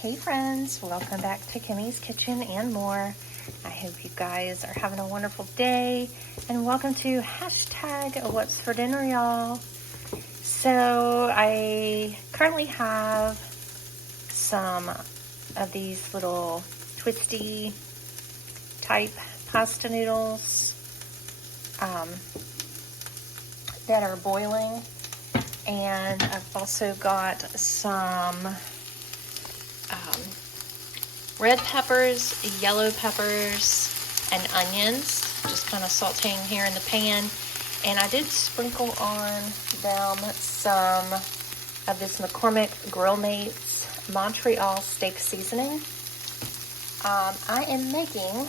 Hey friends, welcome back to Kimmy's Kitchen and More. I hope you guys are having a wonderful day and welcome to hashtag What's for Dinner, y'all. So I currently have some of these little twisty type pasta noodles that are boiling, and I've also got some red peppers, yellow peppers, and onions, just kind of sauteing here in the pan. And I did sprinkle on them some of this McCormick Grill Mates Montreal steak seasoning. I am making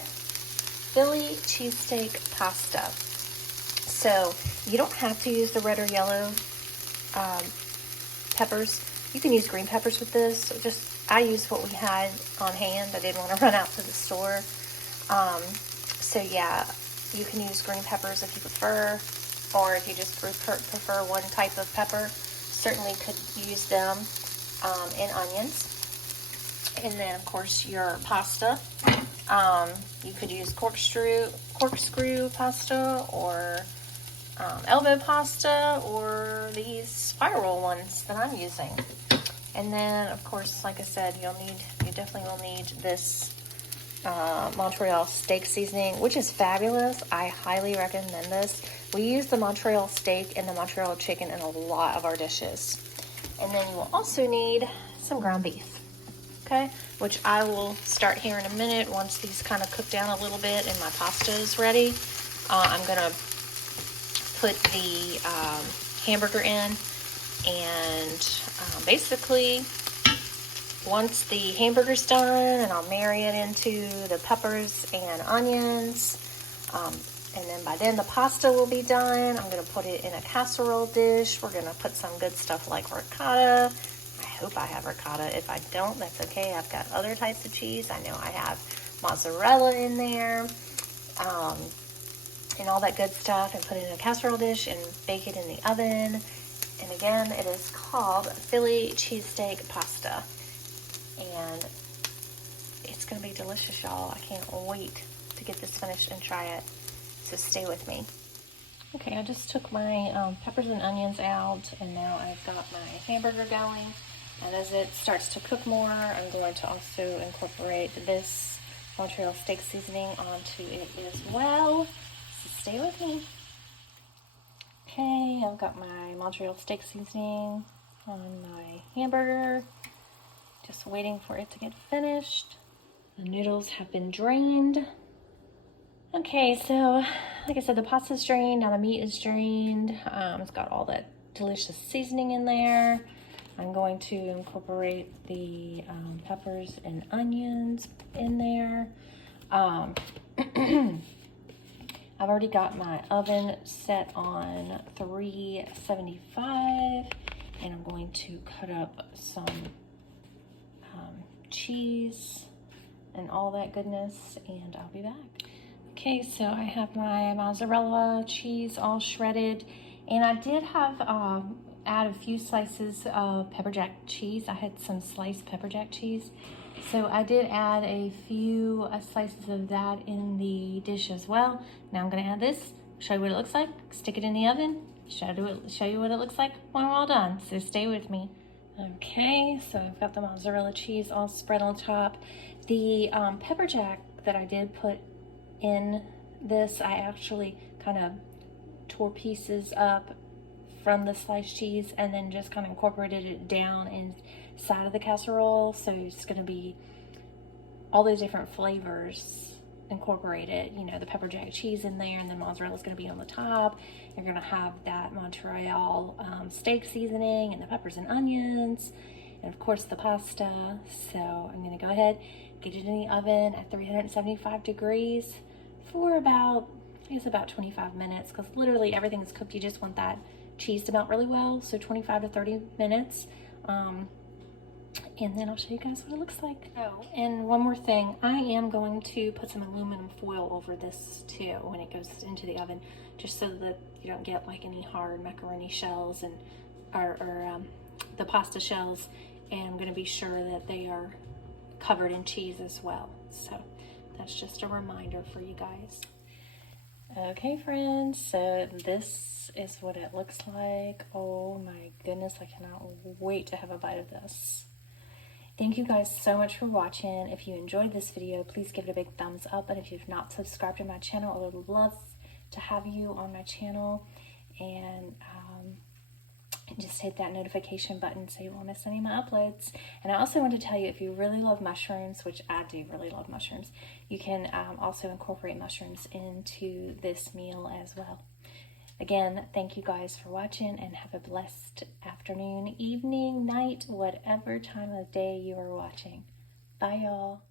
Philly cheesesteak pasta. So you don't have to use the red or yellow peppers. You can use green peppers with this. I used what we had on hand. I didn't want to run out to the store. So yeah, you can use green peppers if you prefer, or if you just prefer one type of pepper, certainly could use them, and onions. And then of course your pasta. You could use corkscrew pasta, or elbow pasta, or these spiral ones that I'm using. And then, of course, like I said, you definitely will need this Montreal steak seasoning, which is fabulous. I highly recommend this. We use the Montreal steak and the Montreal chicken in a lot of our dishes. And then you will also need some ground beef, okay? Which I will start here in a minute once these kind of cook down a little bit and my pasta is ready. I'm going to put the hamburger in. And basically, once the hamburger's done, and I'll marry it into the peppers and onions, and then by then the pasta will be done. I'm going to put it in a casserole dish. We're going to put some good stuff like ricotta. I hope I have ricotta. If I don't, that's okay. I've got other types of cheese. I know I have mozzarella in there, and all that good stuff, and put it in a casserole dish and bake it in the oven. And again, it is called Philly cheesesteak pasta. And it's going to be delicious, y'all. I can't wait to get this finished and try it. So stay with me. Okay, I just took my peppers and onions out, and now I've got my hamburger going. And as it starts to cook more, I'm going to also incorporate this Montreal steak seasoning onto it as well. So stay with me. Okay, I've got my Montreal steak seasoning on my hamburger. Just waiting for it to get finished. The noodles have been drained. Okay, so like I said, the pasta's drained. Now the meat is drained. It's got all that delicious seasoning in there. I'm going to incorporate the peppers and onions in there. I've already got my oven set on 375, and I'm going to cut up some cheese and all that goodness, and I'll be back. Okay, so I have my mozzarella cheese all shredded, and I did have add a few slices of pepper jack cheese. I had some sliced pepper jack cheese. So I did add a few slices of that in the dish as well. Now I'm going to add this, show you what it looks like, stick it in the oven, show you what it looks like when we're all done. So stay with me. Okay, so I've got the mozzarella cheese all spread on top. The pepper jack that I did put in this, I actually kind of tore pieces up from the sliced cheese and then just kind of incorporated it down inside of the casserole. So it's going to be all those different flavors incorporated. You know, the pepper jack cheese in there, and then mozzarella is going to be on the top. You're going to have that Montreal steak seasoning and the peppers and onions, and of course the pasta. So I'm going to go ahead, get it in the oven at 375 degrees for about 25 minutes, because literally everything is cooked. You just want that cheese to melt really well, so 25 to 30 minutes. And then I'll show you guys what it looks like. Oh, and one more thing, I am going to put some aluminum foil over this too when it goes into the oven, just so that you don't get like any hard macaroni shells and or the pasta shells. And I'm going to be sure that they are covered in cheese as well. So that's just a reminder for you guys. Okay, friends, so this is what it looks like. Oh my goodness, I cannot wait to have a bite of this. Thank you guys so much for watching. If you enjoyed this video, please give it a big thumbs up. And if you've not subscribed to my channel, I would love to have you on my channel. And just hit that notification button so you won't miss any of my uploads. And I also want to tell you, if you really love mushrooms, which I do really love mushrooms, you can also incorporate mushrooms into this meal as well. Again, thank you guys for watching, and have a blessed afternoon, evening, night, whatever time of day you are watching. Bye, y'all.